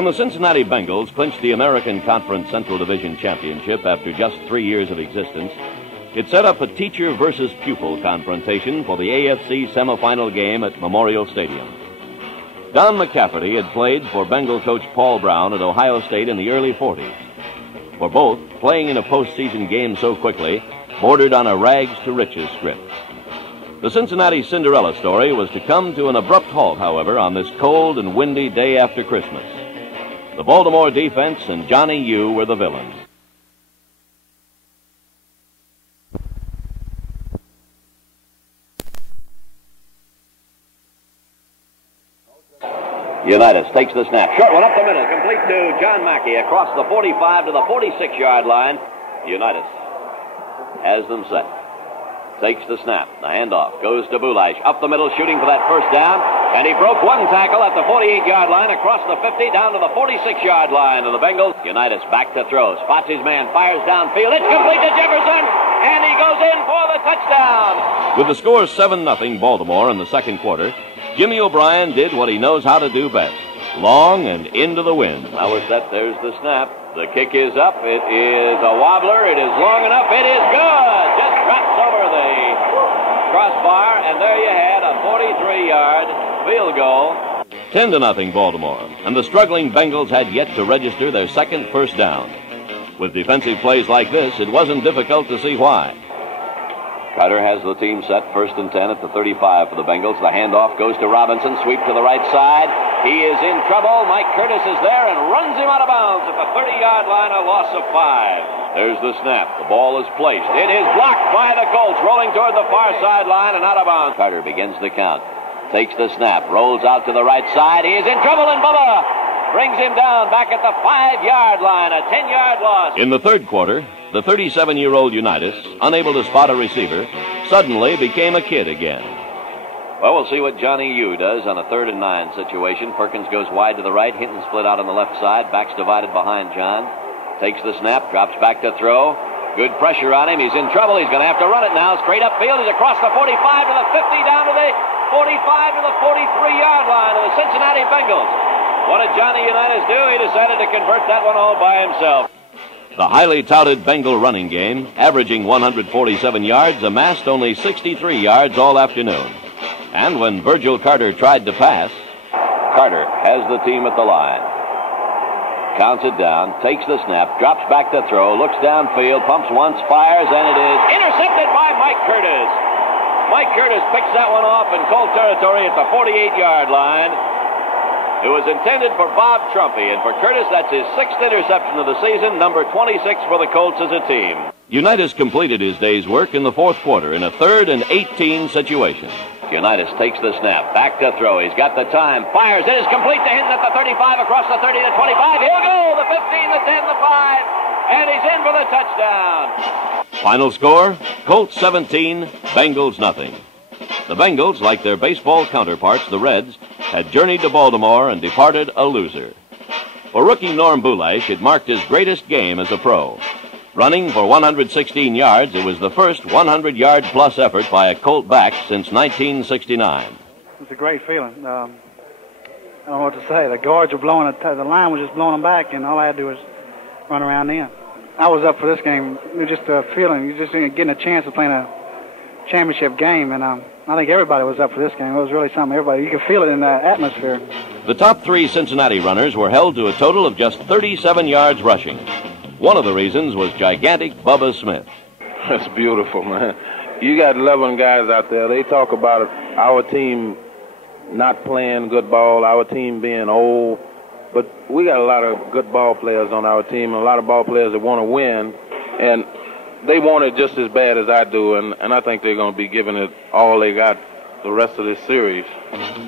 When the Cincinnati Bengals clinched the American Conference Central Division Championship after just 3 years of existence, it set up a teacher versus pupil confrontation for the AFC semifinal game at Memorial Stadium. Don McCafferty had played for Bengal coach Paul Brown at Ohio State in the early 40s. For both, playing in a postseason game so quickly bordered on a rags-to-riches script. The Cincinnati Cinderella story was to come to an abrupt halt, however, on this cold and windy day after Christmas. The Baltimore defense and Johnny U were the villains. Unitas takes the snap. Short one up the middle. Complete to John Mackey across the 45 to the 46-yard line. Unitas has them set. Takes the snap. The handoff goes to Bulash. Up the middle, shooting for that first down. And he broke one tackle at the 48-yard line, across the 50, down to the 46-yard line of the Bengals. Unitas back to throw. Spots his man, fires downfield. It's complete to Jefferson. And he goes in for the touchdown. With the score 7-0 Baltimore in the second quarter, Jimmy O'Brien did what he knows how to do best. Long and into the wind. Now we're set. There's the snap. The kick is up. It is a wobbler. It is long enough. It is good. Just drops over the crossbar, and there you had a 43-yard field goal. 10-0 Baltimore, and the struggling Bengals had yet to register their second first down. With defensive plays like this, it wasn't difficult to see why. Carter has the team set, 1st and 10 at the 35 for the Bengals. The handoff goes to Robinson, sweep to the right side. He is in trouble. Mike Curtis is there and runs him out of bounds at the 30-yard line, a loss of 5. There's the snap. The ball is placed. It is blocked by the Colts, rolling toward the far sideline and out of bounds. Carter begins the count. Takes the snap, rolls out to the right side. He is in trouble, and Bubba brings him down back at the 5-yard line, a 10-yard loss. In the third quarter, the 37-year-old Unitas, unable to spot a receiver, suddenly became a kid again. Well, we'll see what Johnny U does on a 3rd and 9 situation. Perkins goes wide to the right, Hinton split out on the left side, backs divided behind John. Takes the snap, drops back to throw. Good pressure on him. He's in trouble. He's going to have to run it now. Straight upfield. He's across the 45 to the 50, down to the 45 to the 43-yard line of the Cincinnati Bengals. What did Johnny Unitas do? He decided to convert that one all by himself. The highly touted Bengal running game, averaging 147 yards, amassed only 63 yards all afternoon. And when Virgil Carter tried to pass, Carter has the team at the line. Counts it down, takes the snap, drops back to throw, looks downfield, pumps once, fires, and it is intercepted by Mike Curtis. Mike Curtis picks that one off in Colt territory at the 48-yard line. It was intended for Bob Trumpy, and for Curtis, that's his 6th interception of the season, number 26 for the Colts as a team. Unitas completed his day's work in the fourth quarter in a 3rd and 18 situation. Unitas takes the snap, back to throw. He's got the time, fires. It is complete to Hinton at the 35, across the 30 to 25. He'll go, the 15, the 10, the 5, and he's in for the touchdown. Final score, Colts 17, Bengals nothing. The Bengals, like their baseball counterparts, the Reds, had journeyed to Baltimore and departed a loser. For rookie Norm Bulash, it marked his greatest game as a pro. Running for 116 yards, it was the first 100-yard-plus effort by a Colt back since 1969. It's a great feeling. I don't know what to say. The guards were blowing it. The line was just blowing them back, and all I had to do was run around in. I was up for this game. It was just a feeling. You're just getting a chance of playing a championship game, and I think everybody was up for this game. It was really something. Everybody, you could feel it in the atmosphere. The top 3 Cincinnati runners were held to a total of just 37 yards rushing. One of the reasons was gigantic Bubba Smith. That's beautiful, man. You got 11 guys out there. They talk about our team not playing good ball, our team being old, but we got a lot of good ball players on our team, and a lot of ball players that want to win, and they want it just as bad as I do, and I think they're going to be giving it all they got the rest of this series.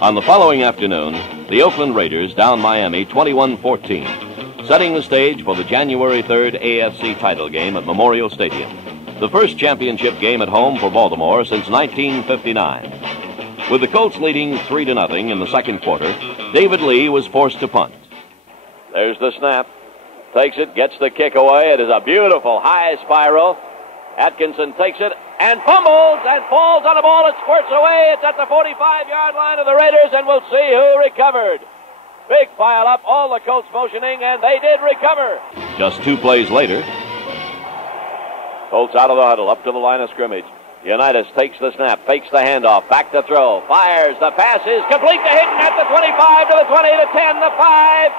On the following afternoon, the Oakland Raiders down Miami 21-14, setting the stage for the January 3rd AFC title game at Memorial Stadium, the first championship game at home for Baltimore since 1959. With the Colts leading 3-0 in the second quarter, David Lee was forced to punt. There's the snap. Takes it, gets the kick away. It is a beautiful high spiral. Atkinson takes it and fumbles and falls on the ball. It squirts away. It's at the 45-yard line of the Raiders, and we'll see who recovered. Big pile up, all the Colts motioning, and they did recover. Just 2 plays later, Colts out of the huddle, up to the line of scrimmage. Unitas takes the snap, fakes the handoff, back to throw, fires, the pass is complete to Hinton at the 25, to the 20, the 10, the 5,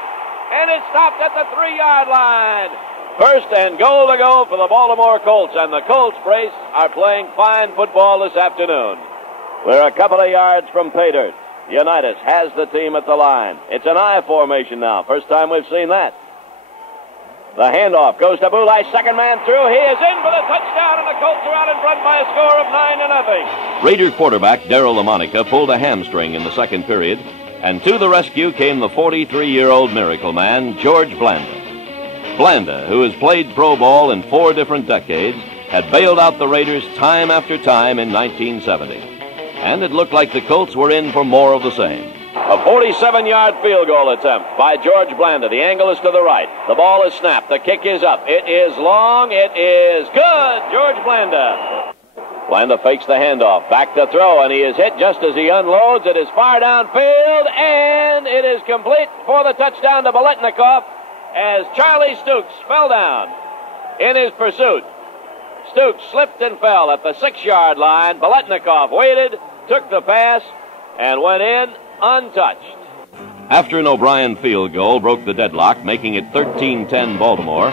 and it stopped at the 3-yard line. First and goal to go for the Baltimore Colts, and the Colts brace are playing fine football this afternoon. We're a couple of yards from pay dirt. Unitas has the team at the line. It's an I formation now. First time we've seen that. The handoff goes to Boulay, second man through. He is in for the touchdown, and the Colts are out in front by a score of 9-0. Raider quarterback Darryl LaMonica pulled a hamstring in the second period, and to the rescue came the 43-year-old miracle man, George Blanda. Blanda, who has played pro ball in 4 different decades, had bailed out the Raiders time after time in 1970. And it looked like the Colts were in for more of the same. A 47-yard field goal attempt by George Blanda. The angle is to the right. The ball is snapped. The kick is up. It is long. It is good. George Blanda. Blanda fakes the handoff. Back to throw, and he is hit just as he unloads. It is far downfield, and it is complete for the touchdown to Biletnikoff as Charlie Stukes fell down in his pursuit. Stukes slipped and fell at the 6-yard line. Biletnikoff waited, took the pass, and went in untouched. After an O'Brien field goal broke the deadlock, making it 13-10 Baltimore,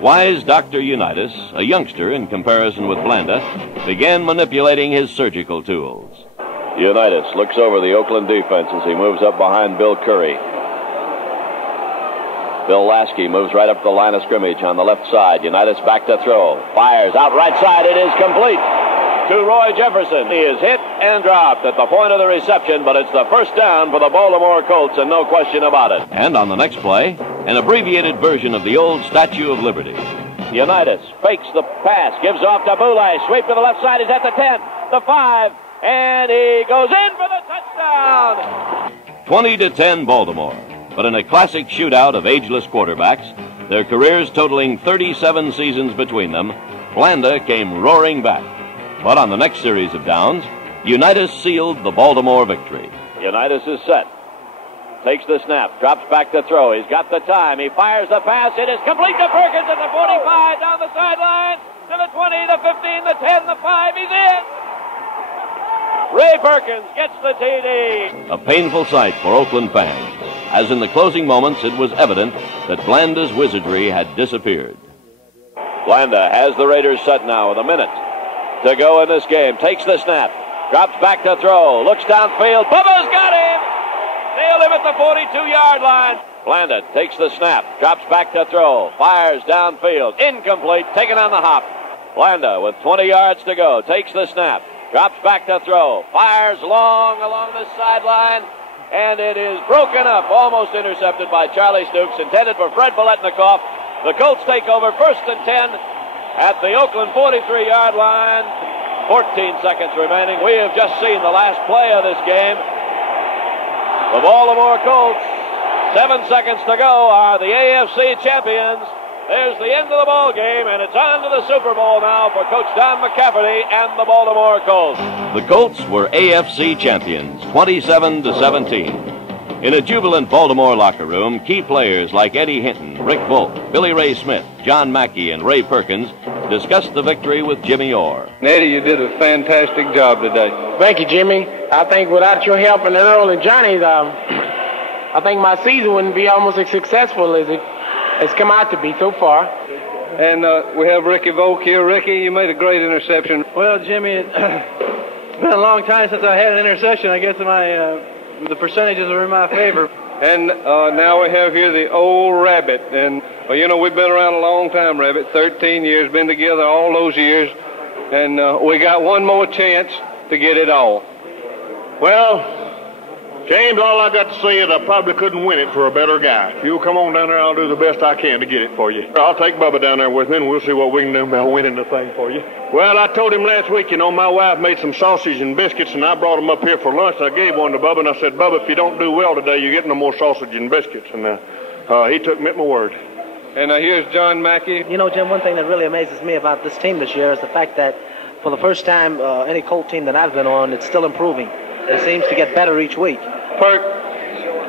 wise Dr. Unitas, a youngster in comparison with Blanda, began manipulating his surgical tools. Unitas looks over the Oakland defense as he moves up behind Bill Curry. Bill Lasky moves right up the line of scrimmage on the left side. Unitas back to throw. Fires out right side. It is complete to Roy Jefferson. He is hit and dropped at the point of the reception, but it's the first down for the Baltimore Colts, and no question about it. And on the next play, an abbreviated version of the old Statue of Liberty. Unitas fakes the pass, gives off to Boulay. Sweep to the left side. He's at the 10, the 5, and he goes in for the touchdown. 20-10 Baltimore. But in a classic shootout of ageless quarterbacks, their careers totaling 37 seasons between them, Blanda came roaring back. But on the next series of downs, Unitas sealed the Baltimore victory. Unitas is set. Takes the snap, drops back to throw. He's got the time. He fires the pass. It is complete to Perkins at the 45, down the sideline, to the 20, the 15, the 10, the 5. He's in. Ray Perkins gets the TD. A painful sight for Oakland fans, as in the closing moments it was evident that Blanda's wizardry had disappeared. Blanda has the Raiders set now with a minute to go in this game. Takes the snap, drops back to throw, looks downfield. Bubba's got him! Nailed him at the 42-yard line. Blanda takes the snap, drops back to throw, fires downfield. Incomplete, taken on the hop. Blanda with 20 yards to go, takes the snap, drops back to throw, fires long along the sideline, and it is broken up, almost intercepted by Charlie Stukes, intended for Fred Biletnikoff. The Colts take over, 1st and 10 at the Oakland 43-yard line. 14 seconds remaining. We have just seen the last play of this game. The Baltimore Colts, 7 seconds to go, are the AFC champions. There's the end of the ball game, and it's on to the Super Bowl now for Coach Don McCafferty and the Baltimore Colts. The Colts were AFC champions, 27-17. In a jubilant Baltimore locker room, key players like Eddie Hinton, Rick Volk, Billy Ray Smith, John Mackey, and Ray Perkins discussed the victory with Jimmy Orr. Eddie, you did a fantastic job today. Thank you, Jimmy. I think without your help and Earl and Johnny, I think my season wouldn't be almost as successful as it's come out to be so far. And we have Ricky Volk here. Ricky, you made a great interception. Well, Jimmy, it's been a long time since I had an interception. I guess the percentages are in my favor. And now we have here the old Rabbit. And, well, you know, we've been around a long time, Rabbit, 13 years, been together all those years. And we got one more chance to get it all. Well, James, all I got to say is I probably couldn't win it for a better guy. If you'll come on down there, I'll do the best I can to get it for you. I'll take Bubba down there with me, and we'll see what we can do about winning the thing for you. Well, I told him last week, you know, my wife made some sausage and biscuits, and I brought them up here for lunch. I gave one to Bubba, and I said, Bubba, if you don't do well today, you get no more sausage and biscuits. And he took me at my word. And here's John Mackey. You know, Jim, one thing that really amazes me about this team this year is the fact that for the first time, any Colt team that I've been on, it's still improving. It seems to get better each week. Perk,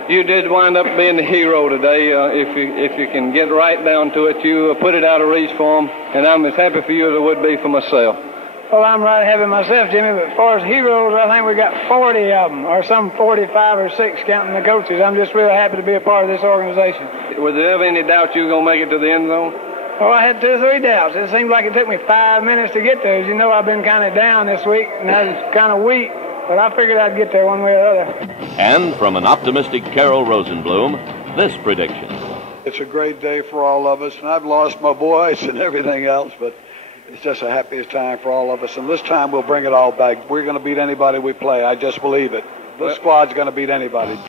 You did wind up being the hero today. If you can get right down to it, you put it out of reach for them, and I'm as happy for you as I would be for myself. Well, I'm right happy myself, Jimmy, but as far as heroes, I think we got 40 of them, or some 45 or 6 counting the coaches. I'm just really happy to be a part of this organization. Was there ever any doubt you were going to make it to the end zone? Oh, I had 2 or 3 doubts. It seemed like it took me 5 minutes to get there. As you know, I've been kind of down this week, and I was kind of weak, but I figured I'd get there one way or the other. And from an optimistic Carol Rosenblum, this prediction. It's a great day for all of us, and I've lost my voice and everything else, but it's just the happiest time for all of us, and this time we'll bring it all back. We're going to beat anybody we play. I just believe it. This squad's going to beat anybody.